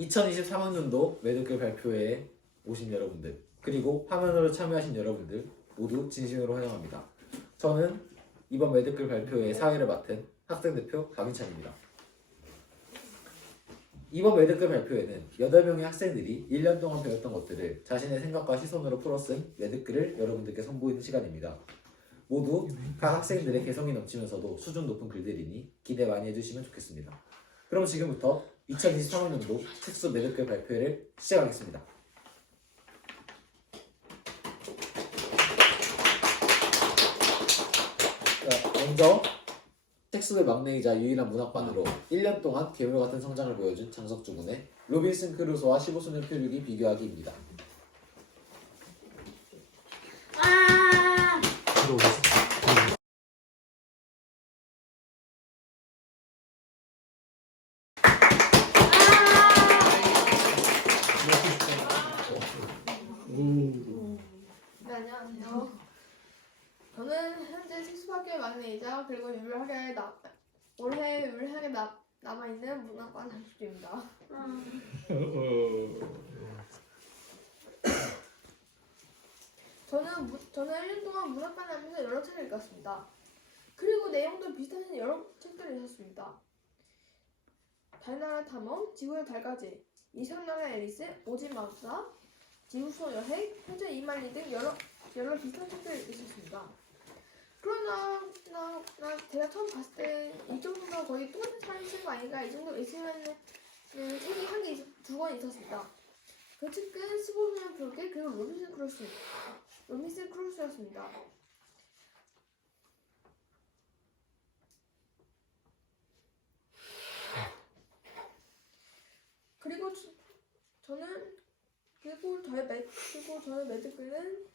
2023학년도 매듭글 발표회에 오신 여러분들, 그리고 화면으로 참여하신 여러분들 모두 진심으로 환영합니다. 저는 이번 매듭글 발표회의 사회를 맡은 학생대표 박인찬입니다. 이번 매듭글 발표회는 8명의 학생들이 1년 동안 배웠던 것들을 자신의 생각과 시선으로 풀어쓴 매듭글을 여러분들께 선보이는 시간입니다. 모두 각 학생들의 개성이 넘치면서도 수준 높은 글들이니 기대 많이 해주시면 좋겠습니다. 그럼 지금부터 2023학년도 특수 매듭글 발표회를 시작하겠습니다. 자, 먼저 텍스의 막내이자 유일한 문학반으로 1년 동안 괴물같은 성장을 보여준 장석주 군의 로빈슨 크루소와 15소년 표류기 비교하기입니다. 네, 안녕하세요. 저는 현재 식수학교의 막내이자 그리고 올해 유일하게 남아있는 문학반 장식주입니다. 저는 1년 동안 문학반 하면서 여러 책을 읽었습니다. 그리고 내용도 비슷한 여러 책들을 읽었습니다. 달나라 탐험, 지구의 달까지, 이상나라 앨리스, 오진 마우스나 지구소 여행, 현재 이만리 등 여러 비슷한 책들을 읽었습니다. 그러나 제가 처음 봤을 때 이 정도면 거의 똑같은 사람이 쓴 거 아닌가, 이 정도 있으면 책이 두 권 있었습니다. 그 책은 15소년 표류기 그리고 로빈슨 크루소였습니다. 그리고 저의 매듭글은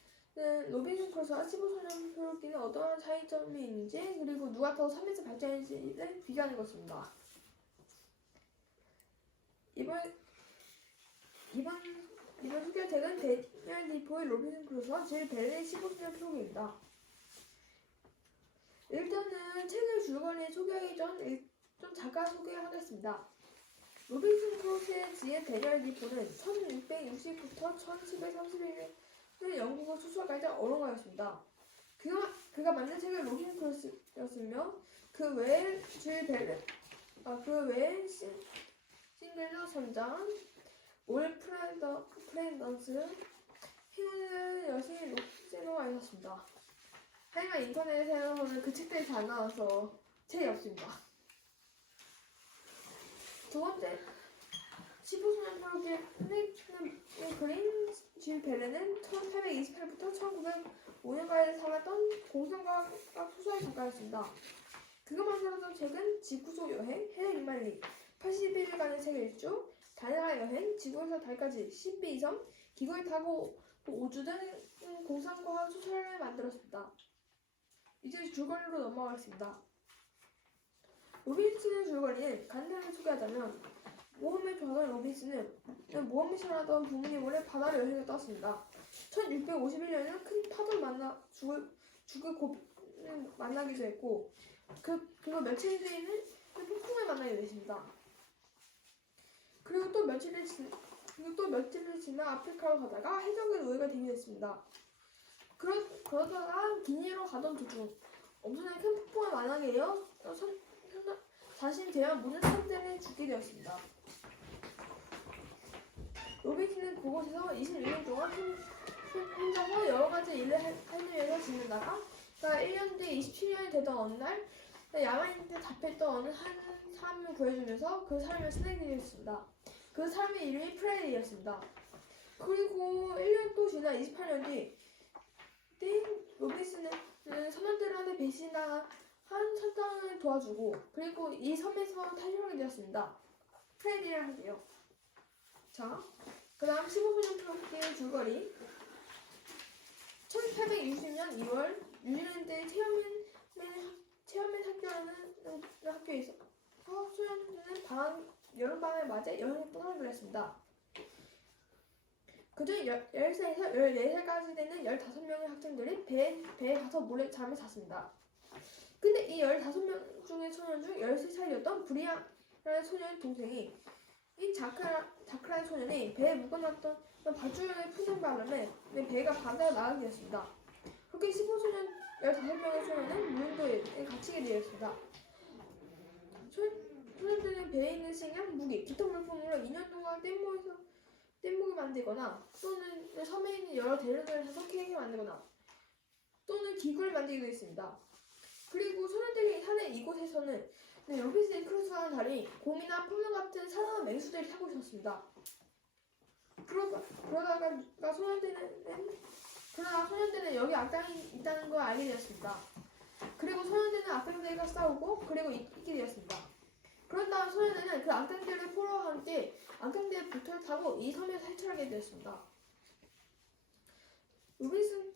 로빈슨 크루소와 15소년 표류기는 어떠한 차이점이 있는지, 그리고 누가 더 삶에서 발전했는지를 비교하는 것입니다. 이번 소개할 책은 데니얼 디포의 로빈슨 크루소와 질 벨의 15소년 표류기입니다. 일단은 책의 줄거리를 소개하기 전 좀 작가 소개하겠습니다. 로빈슨 크루소의 지은 데니얼 디포는 1660부터 1731년 영국어 소설가이자 언어가였습니다. 그가 만든 책은 로빈슨 크루소였으며 그 외에 싱글러 선장, 올 플랜던스, 행운의 여신 록세노가 있었습니다. 하지만 인터넷에서는 그 책들이 잘 안 나와서 책이 없습니다. 두 번째, 15소년 표류기의 그린 질 벨레는 1828부터 1905년까지 살았던 공상과학 소설 작가였습니다. 그가 만들었던 책은 지구소 여행, 해외 이만리, 81일간의 책 일주, 달나라 여행, 지구에서 달까지, 신비 이섬, 기구에 타고 우주 등 공상과학 소설을 만들었습니다. 이제 줄거리로 넘어가겠습니다. 로빈슨의 줄거리는 간단히 소개하자면, 모험에 좋아하던 로빈슨은 모험을 싫어하던 부모님 몰래 바다를 여행에 떴습니다. 1651년에는 큰 파도를 만나 죽을 고비를 만나기도 했고, 그리고 며칠 뒤에는 폭풍을 만나게 됐습니다. 그리고 또 며칠을 지나 아프리카로 가다가 해적의 노예가 되게 됐습니다. 그러다가 기니로 가던 도중 엄청나게 큰 폭풍을 만나게 되어 자신이 제외한 모든 사람들이 죽게 되었습니다. 로빈슨은 그곳에서 26년 동안 혼자서 여러가지 일을 하기 위해서 지내다가 1년 뒤 27년이 되던 어느 날 야만인한테 잡혔던 어느 한 사람을 구해주면서 그 사람을 쓰내게 되었습니다. 그 사람의 이름이 프레디였습니다. 그리고 1년 또 지나 28년 뒤 로빈슨은 선원들한테 배신당한 선장을 도와주고, 그리고 이 섬에서 탈출하게 되었습니다. 프레디를 하세요. 자, 그 다음 15소년 표류기의 줄거리. 1860년 2월 뉴질랜드의 체험맨 학교에서 소년들은 여름밤을 맞아 여행을 떠나기로 했습니다. 그중 10살에서 14살까지 되는 15명의 학생들이 배에 가서 몰래 잠을 잤습니다. 근데 이 15명 중의 소년 중 13살이었던 브리안이라는 소년의 동생이 이 자크라의 소년이 배에 묶어놨던 밧줄을 푸는 바람에 배가 바다로 나가게 되었습니다. 그렇게 15소년 15명의 소년은 무인도에 갇히게 되었습니다. 소년들은 배에 있는 식량, 무기, 기타 물품으로 2년 동안 뗏목을 만들거나 또는 섬에 있는 여러 대륙을 사서 케이크를 만들거나 또는 기구를 만들기도 했습니다. 그리고 소년들이 사는 이곳에서는 로빈슨 크루소와는 달리 곰이나 포유 같은 사나운 맹수들이 살고 있었습니다. 그러다가 소년들은 여기 악당이 있다는 걸 알게 되었습니다. 그리고 소년들은 악당들과 싸우고 그리고 있게 되었습니다. 그런 다음 소년들은 그 악당들의 포로와 함께 악당들의 보트를 타고 이 섬에서 탈출하게 되었습니다. 로빈슨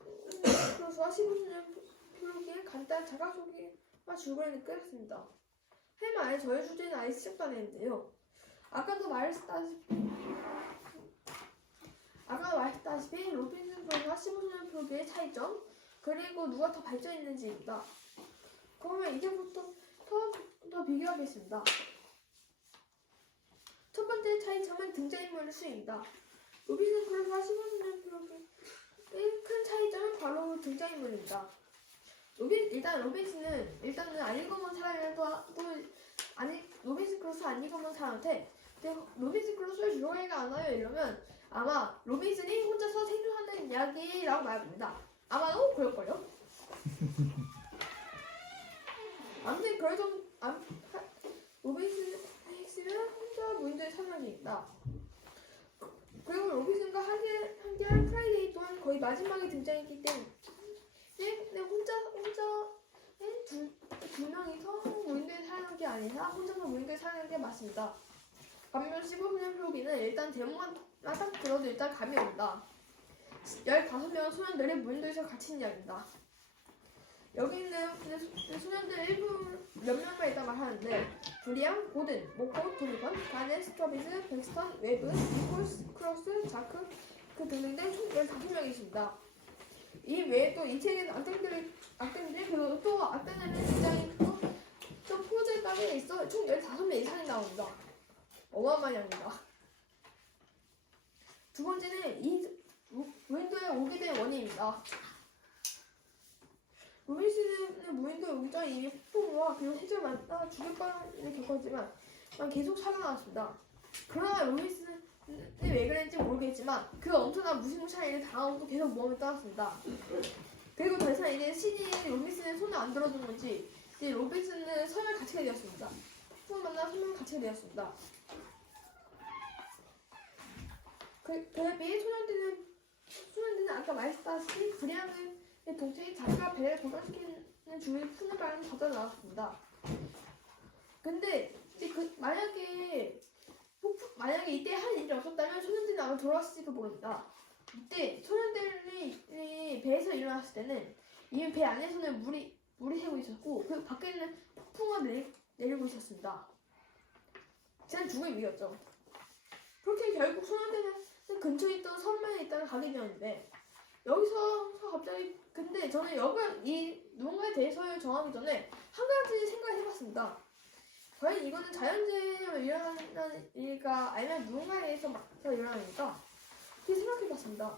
크루소와 15소년 플로기의 간단한 자가소개와 줄거리는 끝났습니다. 하지만 저희 주제는 아직 시작도 안 했는데요. 아까도 말했다시피 로빈슨 크루소와 15소년 플로기의 차이점 그리고 누가 더 발전했는지입니다. 그러면 이제부터 더 비교하겠습니다. 첫 번째 차이점은 등장인물의 수입니다. 로빈슨 크루소와 15소년 플로기의 큰 차이점은 바로 등장인물입니다. 로빈슨은 안 읽어본 사람이라도 로빈슨 크루소 안 읽어본 사람한테 로빈슨 크루소의 줄거리가 안 와요 이러면 아마 로빈슨이 혼자서 생존하는 이야기라고 말합니다. 아마도 그럴걸요? 아무튼 그래도 로빈슨 핵심은 혼자 무인도에 사는 중입니다. 그리고 로빈슨과 함께한 프라이데이 또한 거의 마지막에 등장했기 때문에 두 명이서 무인도에 사는 게 아니라 혼자서 무인도에 사는 게 맞습니다. 반면 15소년 플로기는 일단 제목만 딱 들어도 일단 감이 옵니다. 15명의 소년들이 무인도에서 갇힌 이야기입니다. 여기 있는 소년들 일부 몇 명만 일단 말하는데 브리앙, 고든, 모코, 도리건, 가넷, 스터비즈, 백스턴, 웨브, 니콜스, 크로스, 자크 등등등 총 15명이십니다. 이 외에 또 이 책에는 악당들이 그리고 또 악당들의 등장이 또 프로젝트까지 있어 총 15명 이상이 나옵니다. 어마어마한 양입니다. 두 번째는 이 무인도에 오게 된 원인입니다. 로빈슨은 무인도에 오기 전에 이미 폭풍우와 그리고 해적을 만나 죽을 뻔을 겪었지만 계속 살아나왔습니다. 그러나 로빈슨은 왜 그랬는지 모르겠지만 그 엄청난 무시무시한 일을 당하고도 계속 모험을 떠났습니다. 그리고 더 이상 이제 신이 로빈슨의 손을 안 들어준 건지 이제 로빈슨은 섬에 갇히게 되었습니다. 폭풍을 만나 섬에 갇히게 되었습니다. 그에 비해 소년들은 아까 말했다시피 브리앙의 동생이 자기가 배를 도달시키는 줄을 푸는 바람에 젖어 나왔습니다. 근데 이제 만약에 이때 한 일이 없었다면 소년들이 아마 돌아왔을지도 모릅니다. 이때 소년들이 배에서 일어났을 때는 이미 배 안에서는 물이 새고 있었고 그 밖에는 폭풍우가 내리고 있었습니다. 진짜 죽을 위기였죠. 그렇게 결국 소년들은 근처에 있던 섬만에 있다가 가게 되었는데 여기서 갑자기 근데 저는 이 누군가에 대해서 정하기 전에 한 가지 생각을 해봤습니다. 과연 이거는 자연재해로 일어나는 일일까 아니면 누군가에 대해서 일어나는 일일까 이렇게 생각해봤습니다.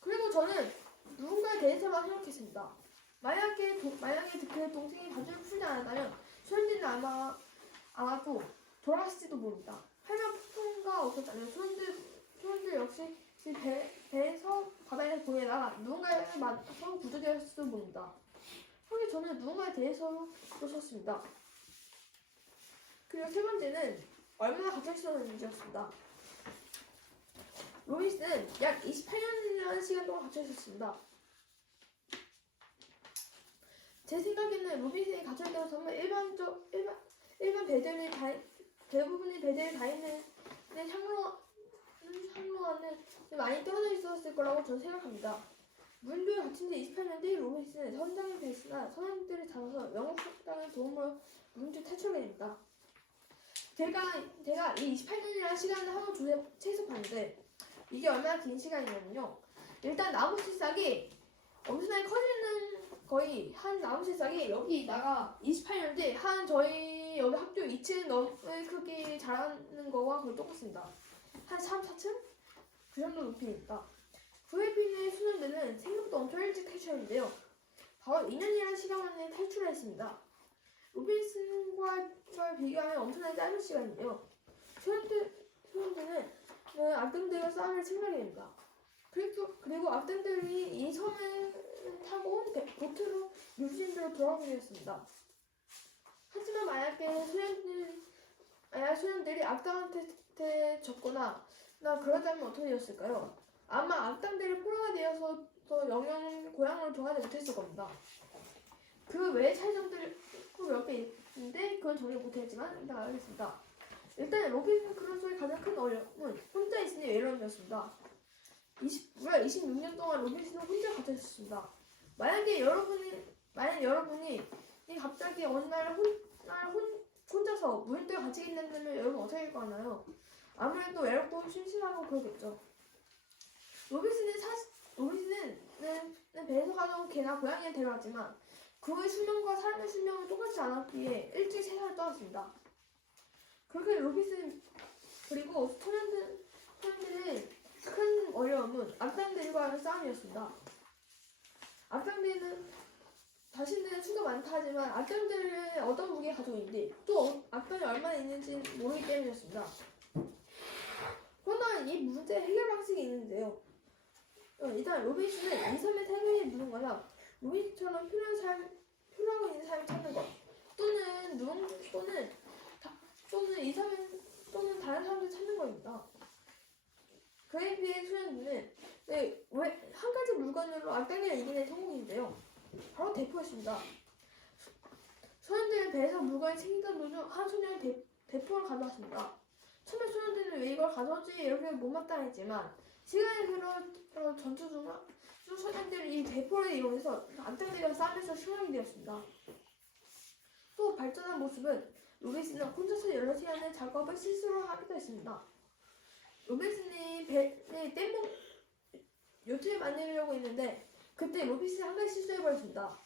그리고 저는 누군가에 대해서만 생각했습니다. 만약에 그 동생이 밧줄을 풀지 않았다면 소년들은 아마도 돌아갔을지도 모릅니다. 하지만 폭풍과 없었다면 소년들 역시 배에서 바다에 보내다가 누군가를 만나서 구조되었을지도 모릅니다. 그렇게 저는 누군가에 대해서 쏘셨습니다. 그리고 세 번째는 얼마나 갇혀있었는 문제였습니다. 로빈슨은 약 28년이라는 시간 동안 갇혀있었습니다. 제 생각에는 로빈슨이 갇혀있던 섬은 일반 배들이 대부분의 배들이 다 있는 항로와는 많이 떨어져 있었을 거라고 저는 생각합니다. 무인도에 갇힌 지 28년 뒤 로빈슨은 선장의 배스나 선원들을 잡아서 영국 석당의 도움으로 무인도 탈출하게 됩니다. 제가 이 28년이라는 시간을 한번 채습하는데 이게 얼마나 긴 시간이냐면요. 일단 나무 새싹이 엄청나게 커지는 거의 한 나무 새싹이 여기다가 28년대 한 저희 여기 학교 2층 넘을 크기 자라는 거와 거의 똑같습니다. 한 3, 4층? 그 정도 높이입니다. VIP의 소년들은 생각보다 엄청 일찍 탈출했는데요. 바로 2년이라는 시간 안에 탈출을 했습니다. 로빈슨과 비교하면 엄청나게 짧은 시간인데요. 소년들은 악당들과 싸움을 침략해 됩니다. 그리고 악당들이 이 섬을 타고 보트로 뉴질랜드로 돌아오게 되었습니다. 하지만 만약에 소년들이 악당한테 졌거나 그러자면 어떻게 되었을까요? 아마 악당들이 포로가 되어서 더 영영 고향으로 돌아가지 못했을 겁니다. 그 외의 차이점들이 몇 개 있는데 그건 정리 못했지만 일단 알겠습니다. 일단 로빈슨 크루소의 가장 큰 어려움은 혼자 있으니 외로움이었습니다. 무려 26년 동안 로빈슨은 혼자 갇혀 있었습니다. 만약 여러분이 갑자기 어느 날 혼자서 무인도에 갇히게 된다면 여러분 어떻게 할 거 같나요? 아무래도 외롭고 심심하고 그러겠죠. 로빈슨은 배에서 가져온 개나 고양이를 데려왔지만 그의 수명과 사람의 수명은 똑같지 않았기에 일찍 세상을 떠났습니다. 그렇게 로빈슨 그리고 소년들의 큰 어려움은 악당들과의 싸움이었습니다. 악당들은 자신들은 수가 많다 하지만 악당들은 어떤 무기를 가지고 있는지 또 악당이 얼마나 있는지 모르기 때문이었습니다. 그러나 이 문제의 해결 방식이 있는데요. 일단 로빈슨은 이 섬의 생명이 무는 거나 로빈슨처럼 필요하고 있는 삶을 찾는 것 또는 이 섬에 또는 다른 사람들 찾는 겁니다. 그에 비해 소년들은 왜 한 가지 물건으로 악당을 이기는 성공인데요. 바로 대포였습니다. 소년들은 배에서 물건이 챙기던 도중 한 소년이 대포를 가져왔습니다. 처음에 소년들은 왜 이걸 가져오지 이렇게 못마땅했지만 시간이 흘러 전투 중 소년들이 이 대포를 이용해서 악당들과 싸움에서 승리하게 되었습니다. 또 발전한 모습은 로빈슨은 혼자서 여러 시간의 작업을 스스로 하기도 했습니다. 로빈슨이 배에 요트를 만들려고 했는데 그때 로빈슨이 한 가지 실수해버렸습니다.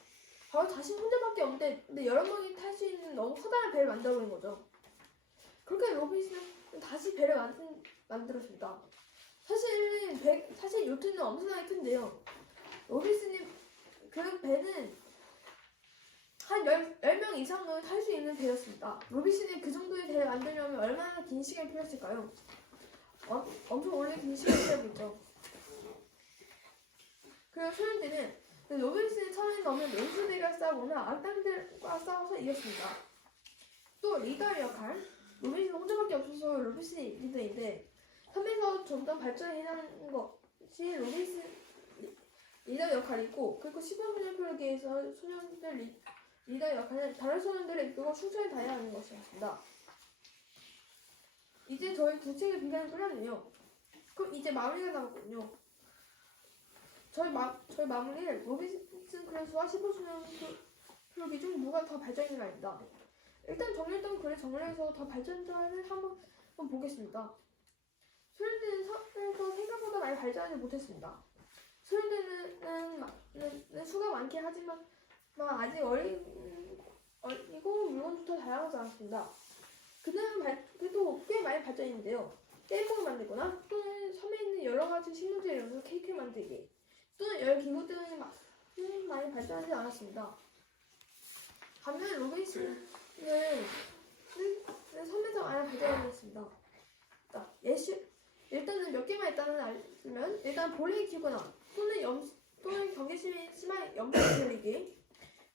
바로 자신 혼자밖에 없는데 근데 여러 명이 탈 수 있는 너무 커다란 배를 만들어버린 거죠. 그렇게 로빈슨은 다시 배를 만들었습니다. 사실 요트는 엄청나게 큰데요. 로빈슨이 그 배는 한 10명 이상은 탈 수 있는 배였습니다. 로빈슨이 그 정도의 배를 만들려면 얼마나 긴 시간이 필요했을까요? 엄청 오래 긴 시간이 필요했죠. 그리고 소년들은 로빈슨이 처음에 넘은 왼수들과 싸우거나 악당들과 싸워서 이겼습니다. 또 리더의 역할, 로빈슨은 혼자밖에 없어서 로빈슨이 리더인데 섬에서 점점 발전해나가는 것이 로빈슨 리더 역할이고 그리고 시범소년 표기에서 소년들 리더 역할은 다른 소년들을 이끌고 충성히 다해야 하는 것이었습니다. 이제 저희 두 책을 비교하는 끝났네요. 그럼 이제 마무리가 남았군요. 저희 마무리는 로빈슨 크루소와 시범소년 표기 중 누가 더 발전했나입니다. 일단 정리했던 글을 정리해서 더 발전자를 한번 보겠습니다. 소년들은 섬에서 생각보다 많이 발전하지 못했습니다. 소년들은 수가 많긴 하지만 아직 어리고 물건부터 다양하지 않았습니다. 그래도 꽤 많이 발전했는데요. 뗏목을 만들거나 또는 섬에 있는 여러 가지 식물들을 이용해서 케이크를 만들기 또는 여러 기구 등은 많이 발전하지 않았습니다. 반면 로빈슨은 섬에서 많이 발전했습니다. 일단은 몇 개만 알면 일단 볼링 기구나 또는 경계심이 심한 염소를 돌리기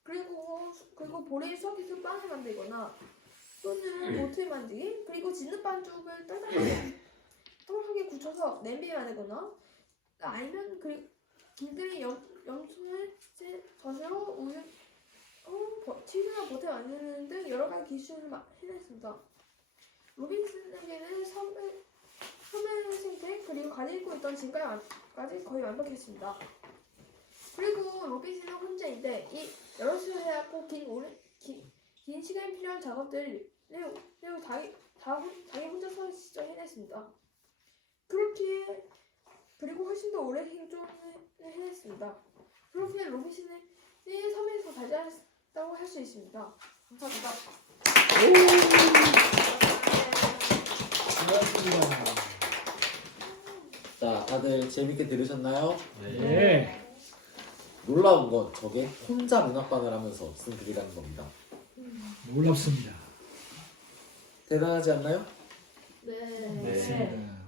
그리고 볼링 수확해서 빵을 만들거나 또는 보트를 만들기 그리고 짓는 반죽을 딱딱하게 굳혀서 냄비에 만들거나 아니면 길들이 염소를 젖으로 우유 치즈나 버터 만드는 등 여러 가지 기술을 해냈습니다. 로빈슨에게는 섬의 생태 그리고 가지고 있던 지금까지 거의 완벽했습니다. 그리고 로빈슨은 혼자인데 이 여러 수를 해왔고 긴 시간이 필요한 작업들을 자기 혼자서 직접 해냈습니다. 그리고 훨씬 더 오래 생존을 해냈습니다. 그렇게 로빈슨은 섬에서 발전했다고 할 수 있습니다. 감사합니다. 수고하셨습니다. 자, 다들 재밌게 들으셨나요? 네. 놀라운 건 저게 혼자 문학방을 하면서 쓴 글이라는 겁니다. 놀랍습니다. 대단하지 않나요? 네. 맞습니다.